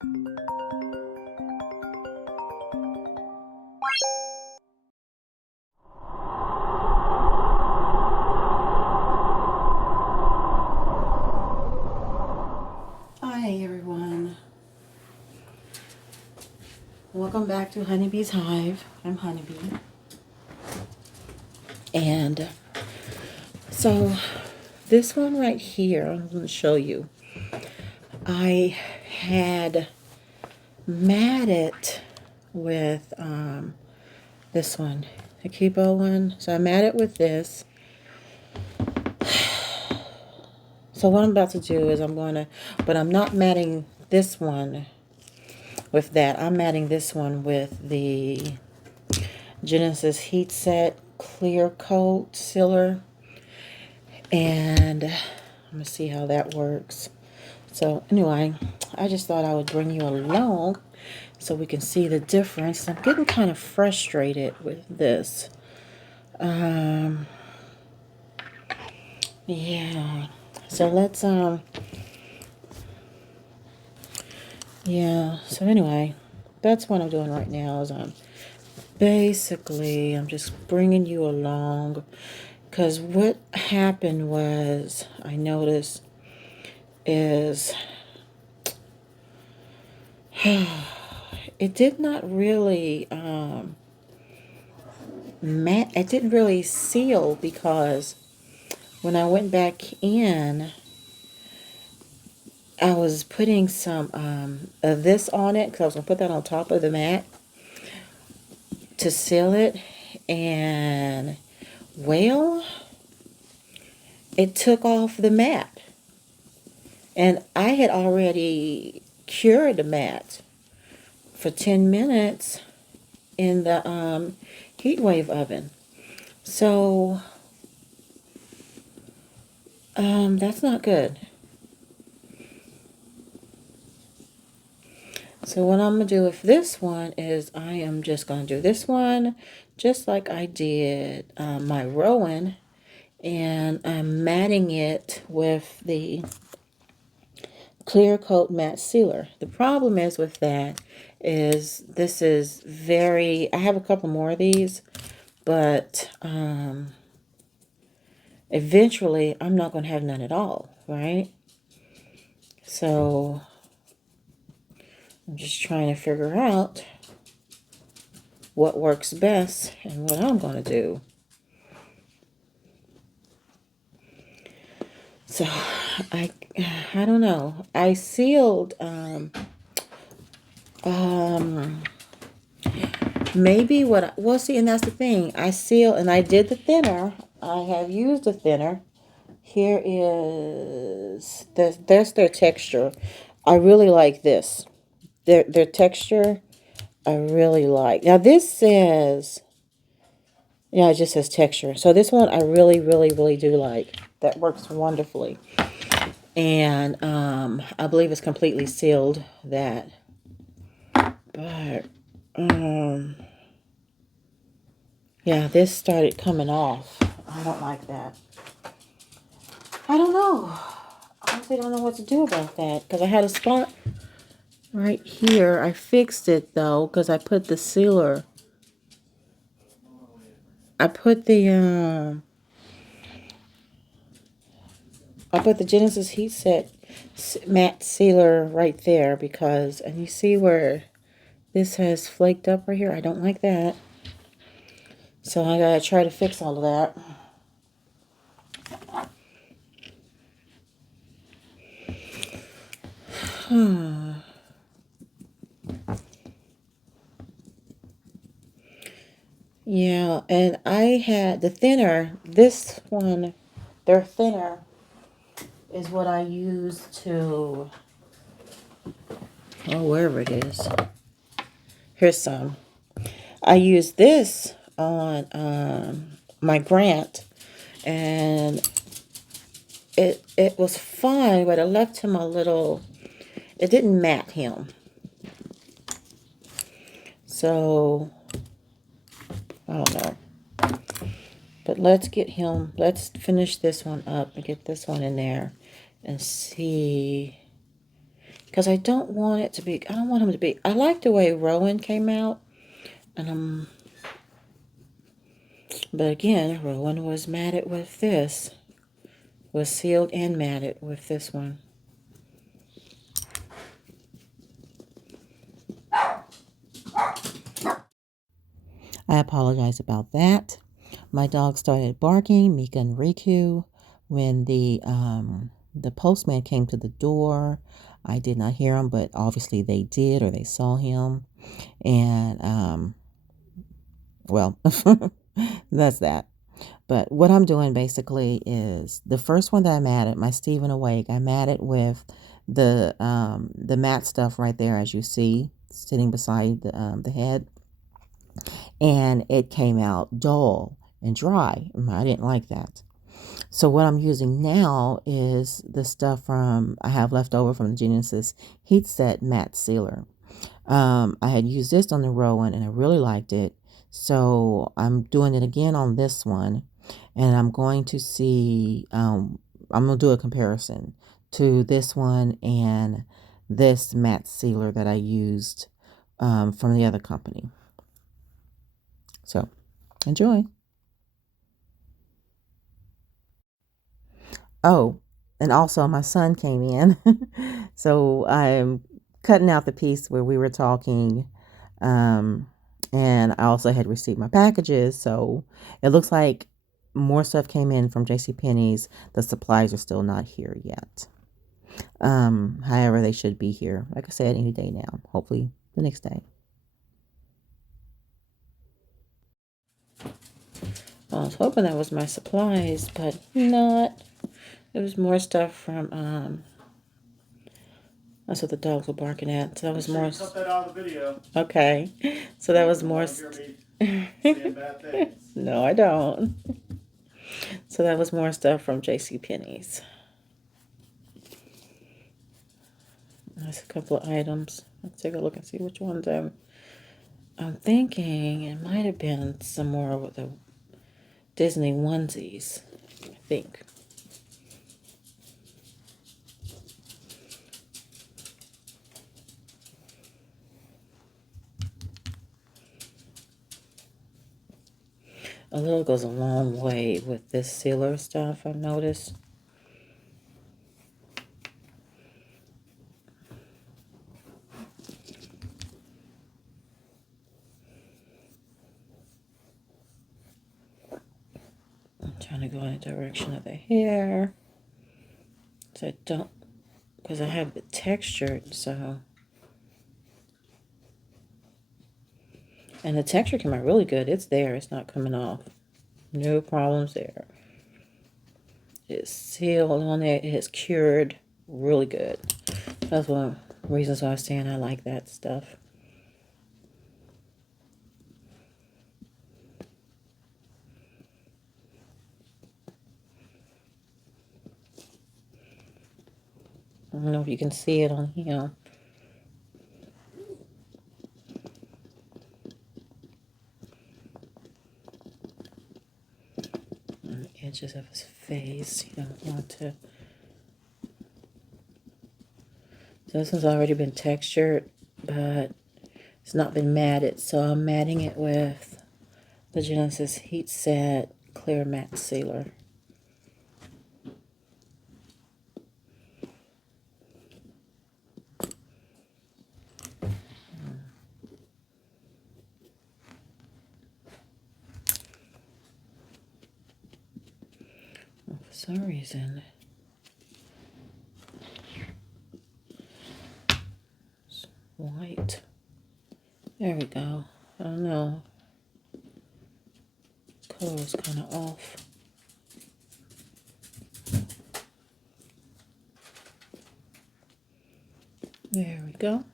Hi everyone, welcome back to Honeybee's Hive. I'm Honeybee, and so this one right here I'm going to show you. I had matted with this one, the Kibo one. So I matted with this. So what I'm about to do is but I'm not matting this one with that. I'm matting this one with the Genesis Heat Set Clear Coat Sealer. And I'm going to see how that works. So anyway, I just thought I would bring you along so we can see the difference. I'm getting kind of frustrated with this. Yeah. So let's, yeah. So anyway, that's what I'm doing right now is I'm just bringing you along. Because what happened was, I noticed is it did not really it didn't really seal, because when I went back in, I was putting some of this on it, because I was going to put that on top of the mat to seal it, and well, it took off the mat. And I had already cured the mat for 10 minutes in the heat wave oven. So that's not good. So what I'm going to do with this one is I am just going to do this one just like I did my Rowan, and I'm matting it with the Clear Coat Matte Sealer. The problem is with that is this is I have a couple more of these, but eventually I'm not going to have none at all, right? So I'm just trying to figure out what works best and what I'm going to do. So I don't know. I sealed maybe well, see, and that's the thing. I seal, and I did the thinner. I have used the thinner. Here is there's their texture. I really like this. Their texture I really like. Now this says, yeah, it just says texture. So this one I really, really, really do like. That works wonderfully. And I believe it's completely sealed that. But yeah, this started coming off. I don't like that. I don't know. I honestly don't know what to do about that, because I had a spot right here. I fixed it though, because I put the sealer. I put the Genesis Heat Set matte sealer right there, because, and you see where this has flaked up right here. I don't like that. So I gotta try to fix all of that. Yeah, and I had the thinner, this one, their thinner is what I use to, oh, wherever it is. Here's some. I use this on my Grant, and it was fine, but it left him a little, it didn't mat him. So I don't know. But let's finish this one up and get this one in there and see. because I don't want it to be, I don't want him to be, I like the way Rowan came out. And but again, Rowan was matted with this, was sealed and matted with this one. I apologize about that. My dog started barking, Mika and Riku, when the postman came to the door. I did not hear him, but obviously they did, or they saw him. And well, that's that. But what I'm doing basically is the first one that I matted, my Stephen Awake, I matted with the matte stuff right there, as you see, sitting beside the head, and it came out dull and dry. I didn't like that. So what I'm using now is the stuff I have left over from the Genesis Heat Set Matte Sealer. I had used this on the Rowan and I really liked it. So I'm doing it again on this one, and I'm going to see, I'm going to do a comparison to this one and this matte sealer that I used from the other company. So enjoy. Oh, and also my son came in. So I'm cutting out the piece where we were talking. And I also had received my packages. So it looks like more stuff came in from JCPenney's. The supplies are still not here yet. However, they should be here, like I said, any day now. Hopefully the next day. I was hoping that was my supplies, but not. It was more stuff from that's what the dogs were barking at. So that was more. Cut that out of the video. Okay. So that was more. No, I don't. So that was more stuff from JCPenney's. That's a couple of items. Let's take a look and see which ones I'm thinking it might have been some more with the Disney onesies, I think. A little goes a long way with this sealer stuff, I've noticed. I'm trying to go in the direction of the hair. So I don't, because I have it textured, so. And the texture came out really good. It's there. It's not coming off. No problems there. It's sealed on there. It has cured really good. That's one of the reasons why I was saying I like that stuff. I don't know if you can see it on here. On the edges of his face. You don't want to. So this one's already been textured, but it's not been matted. So I'm matting it with the Genesis Heat Set Clear Matte Sealer. For some reason, it's white. There we go. I don't know. Color is kind of off. There we go.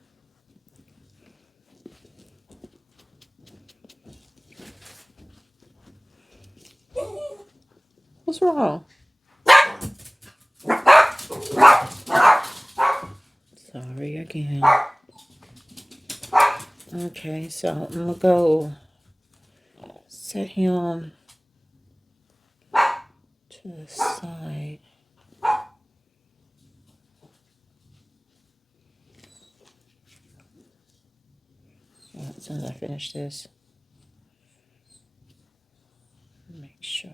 What's wrong? Sorry again. Okay, so I'm gonna go set him to the side. as soon as I finish this. Make sure.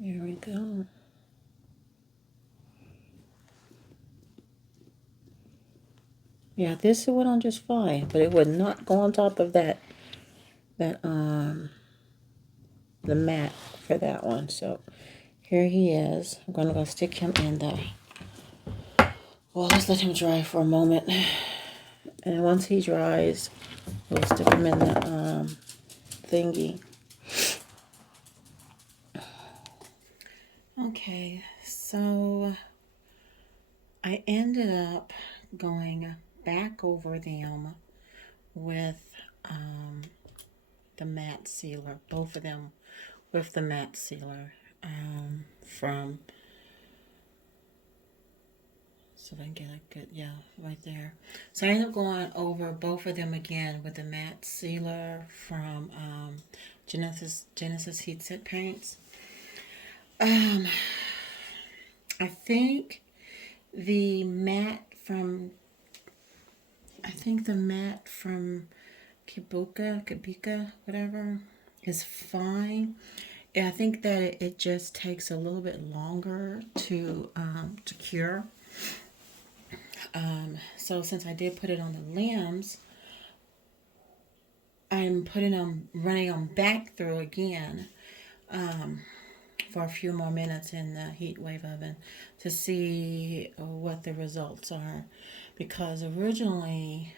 Here we go. Yeah, this went on just fine, but it would not go on top of that the mat for that one. So here he is. I'm gonna go stick him in the. Well, let's let him dry for a moment, and once he dries, we'll stick him in the thingy. Okay, so I ended up going back over them with the matte sealer, both of them with the matte sealer from, so I can get a good, yeah, right there. So I ended up going over both of them again with the matte sealer from Genesis Heat Set Paints. I think the matte from Kabika, whatever, is fine. Yeah, I think that it just takes a little bit longer to cure. So since I did put it on the limbs, I'm running them back through again for a few more minutes in the heat wave oven to see what the results are. Because originally,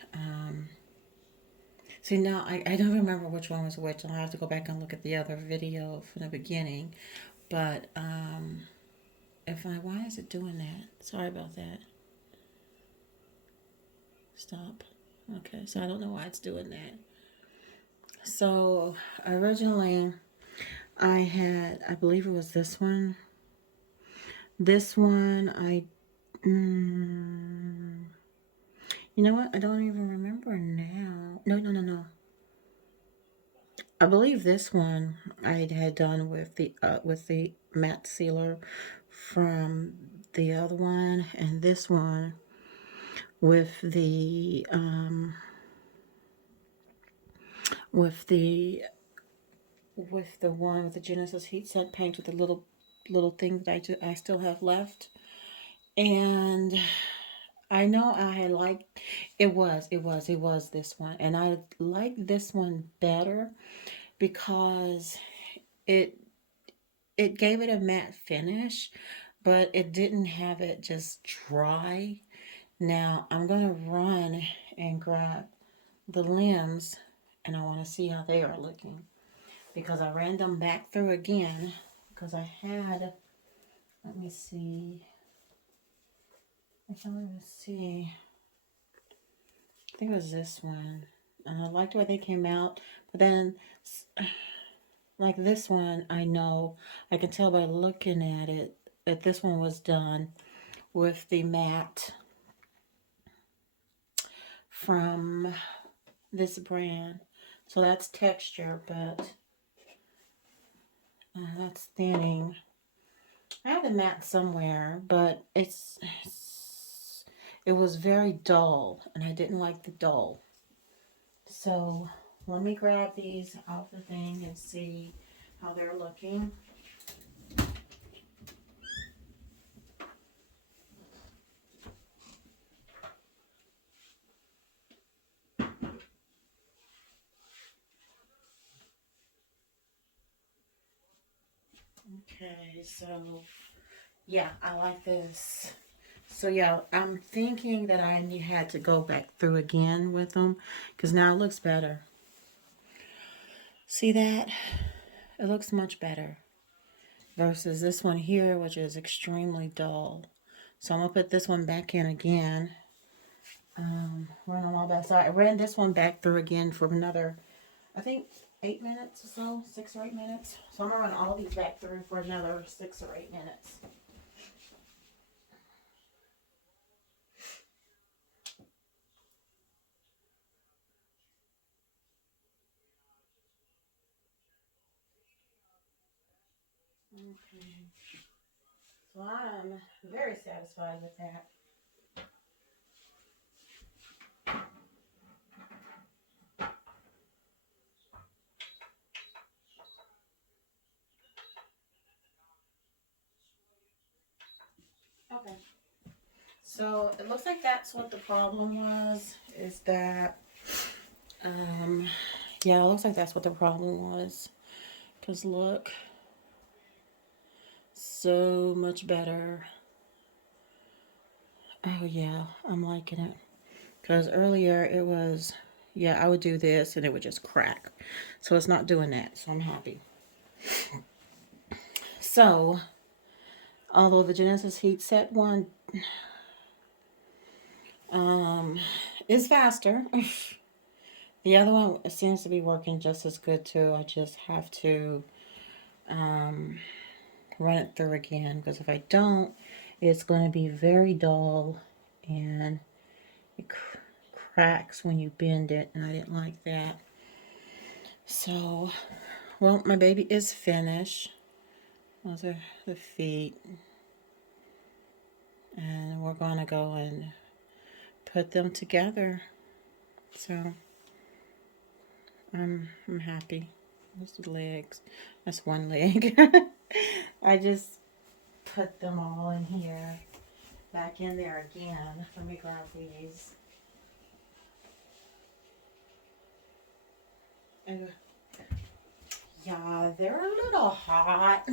see now I don't remember which one was which. I'll have to go back and look at the other video from the beginning. But why is it doing that? Sorry about that. Stop. Okay, so I don't know why it's doing that. So originally I believe it was this one. This one, you know what? I don't even remember now. No. I believe this one I had done with the matte sealer from the other one, and this one with the with the one with the Genesis Heat Set paint with the little thing that I still have left. And I know I like it was this one, and I like this one better because it it gave it a matte finish, but it didn't have it just dry. Now I'm gonna run and grab the limbs, and I want to see how they are looking because I ran them back through again because I had. Let me see. I can't even see. I think it was this one. And I liked the way they came out. But then, like this one, I can tell by looking at it that this one was done with the matte from this brand. So that's texture, but that's thinning. I have the matte somewhere, but it was very dull, and I didn't like the dull. So let me grab these off the thing and see how they're looking. Okay, so yeah, I like this. So yeah, I'm thinking that I had to go back through again with them because now it looks better. See that? It looks much better versus this one here, which is extremely dull. So I'm gonna put this one back in again. Run them all back. So I ran this one back through again for another, I think 8 minutes or so, 6 or 8 minutes. So I'm gonna run all these back through for another 6 or 8 minutes. Okay. So I'm very satisfied with that. Okay. So it looks like that's what the problem was, is that, um, yeah, it looks like that's what the problem was. Because look, so much better. Oh yeah, I'm liking it. Because earlier it was, yeah, I would do this and it would just crack. So it's not doing that. So I'm happy. So, although the Genesis Heat Set one um, is faster, the other one seems to be working just as good too. I just have to um, run it through again because if I don't, it's going to be very dull and it cracks when you bend it, and I didn't like that. So, well, my baby is finished. Those are the feet, and we're going to go and put them together. So, I'm happy. Those the legs. That's one leg. I just put them all in here, back in there again. Let me grab these. And yeah, they're a little hot.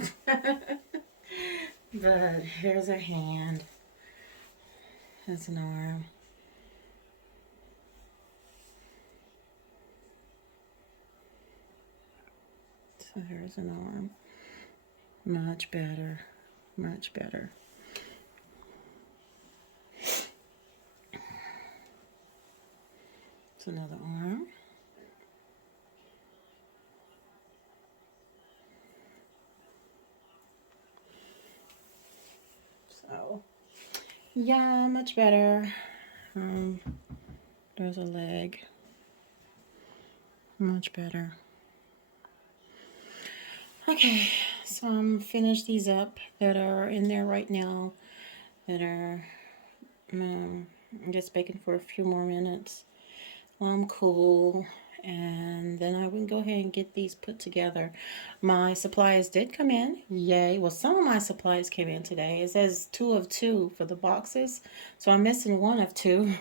But here's her hand. There's an arm. So here's an arm. Much better. Much better. It's another arm. So, yeah, much better. There's a leg. Much better. Okay, so I'm finished these up that are in there right now. That are I'm just baking for a few more minutes while I'm cool, and then I would go ahead and get these put together. My supplies did come in. Yay. Well, some of my supplies came in today. It says 2 of 2 for the boxes, so I'm missing 1 of 2.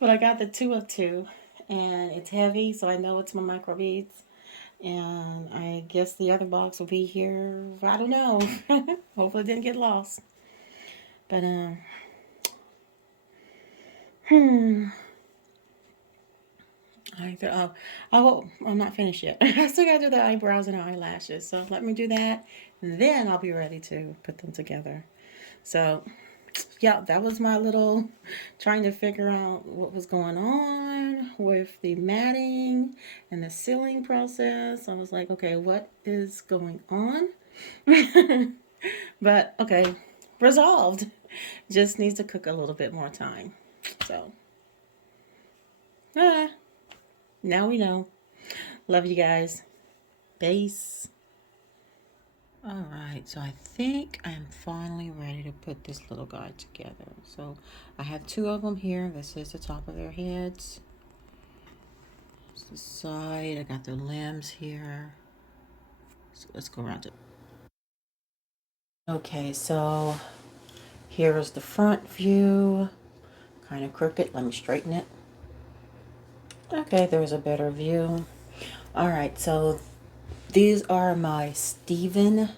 But I got the 2 of 2, and it's heavy, so I know it's my microbeads. And I guess the other box will be here. I don't know. Hopefully it didn't get lost. But hmm. I'm not finished yet. I still gotta do the eyebrows and eyelashes. So let me do that, and then I'll be ready to put them together. So yeah, that was my little trying to figure out what was going on with the matting and the sealing process. I was like, okay, what is going on? But okay, resolved. Just needs to cook a little bit more time. So, ah, now we know. Love you guys. Peace. All right, so I think I'm finally ready to put this little guy together. So I have 2 of them here. This is the top of their heads. This is the side. I got their limbs here. So let's go around it. Okay, so here is the front view. Kind of crooked. Let me straighten it. Okay, there's a better view. All right, so these are my Steven.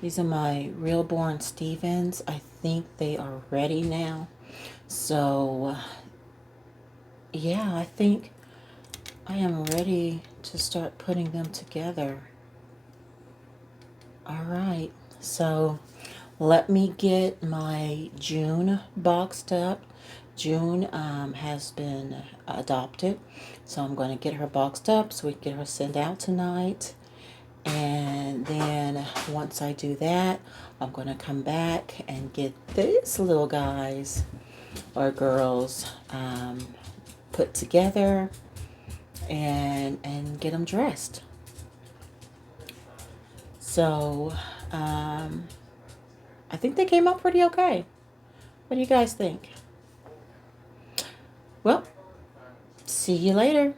These are my reborn Stevens. I think they are ready now. So, yeah, I think I am ready to start putting them together. All right, so let me get my June boxed up. June has been adopted, so I'm going to get her boxed up so we can get her sent out tonight. And then once I do that, I'm going to come back and get these little guys or girls put together and get them dressed. So, I think they came out pretty okay. What do you guys think? Well, see you later.